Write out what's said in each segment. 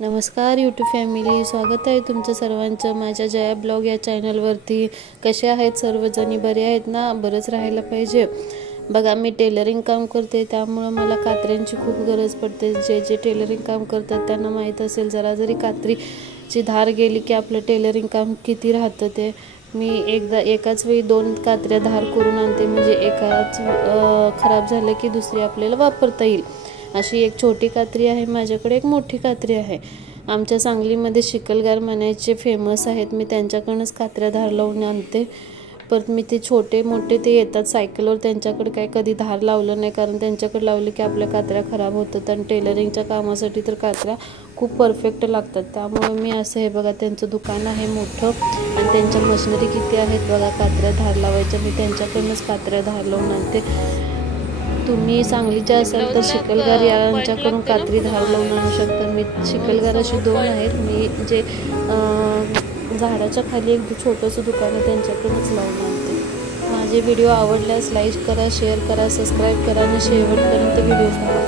नमस्कार YouTube family, स्वागत आहे तुमचं सर्वांचं माझ्या जया ब्लॉग या चॅनलवरती। कसे आहेत सर्वजणी? बरे आहेत ना? बरंच राहायला पाहिजे। बघा, मी टेलरिंग काम करते, त्यामुळे मला कात्र्यांची खूप गरज पडते। जे टेलरिंग काम करतात त्यांना माहीत असेल, जरा जरी कात्रीची धार गेली की आपलं टेलरिंग काम किती राहतं ते। मी एकाच वेळी 2 कात्र्या धार करून आणते, म्हणजे एकाच खराब झालं की दुसरी आपल्याला वापरता येईल। अशी एक छोटी कात्री आहे माझ्याकडे, एक मोठी कात्री आहे। आमच्या सांगलीमध्ये शिकलगार म्हणायचे फेमस आहेत, मी त्यांच्याकडूनच कात्र्या धार लावून आणते। परत मी ते छोटे मोठे ते येतात सायकलवर, त्यांच्याकडे काय कधी धार लावलं नाही, कारण त्यांच्याकडे लावलं की आपल्या कात्र्या खराब होतात आणि टेलरिंगच्या कामासाठी तर कात्र्या खूप परफेक्ट लागतात। त्यामुळे मी असं, हे बघा त्यांचं दुकान आहे मोठं आणि त्यांच्या मशिनरी किती आहेत बघा कात्र्या धार लावायच्या। मी त्यांच्याकडूनच कात्र्या धार लावून आणते। तुम्ही सांगलीच्या असाल तर शिकलगार यांच्याकडून कात्री धार लावून आणू शकता। मी शिकलगार अशी 2 आहेत, मी जे झाडाच्या खाली एक छोटंसं दुकान आहे त्यांच्याकडूनच लावून आणते। माझे व्हिडिओ आवडल्यास लाईक करा, शेअर करा, सबस्क्राईब करा आणि शेवटपर्यंत व्हिडिओ पहा।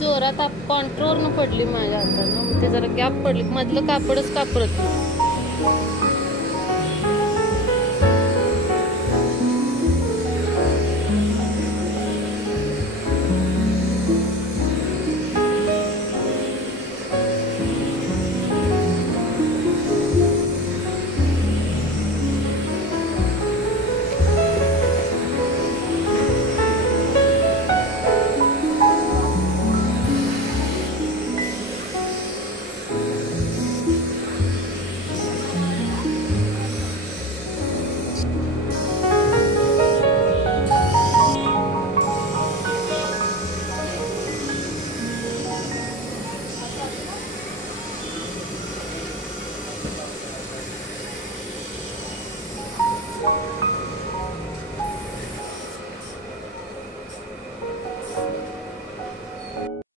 जोरात कॉन्ट्रोलनं पडली माझ्या हातानं, मग ते जरा गॅप पडली, मधलं कापडच कापरत नाही।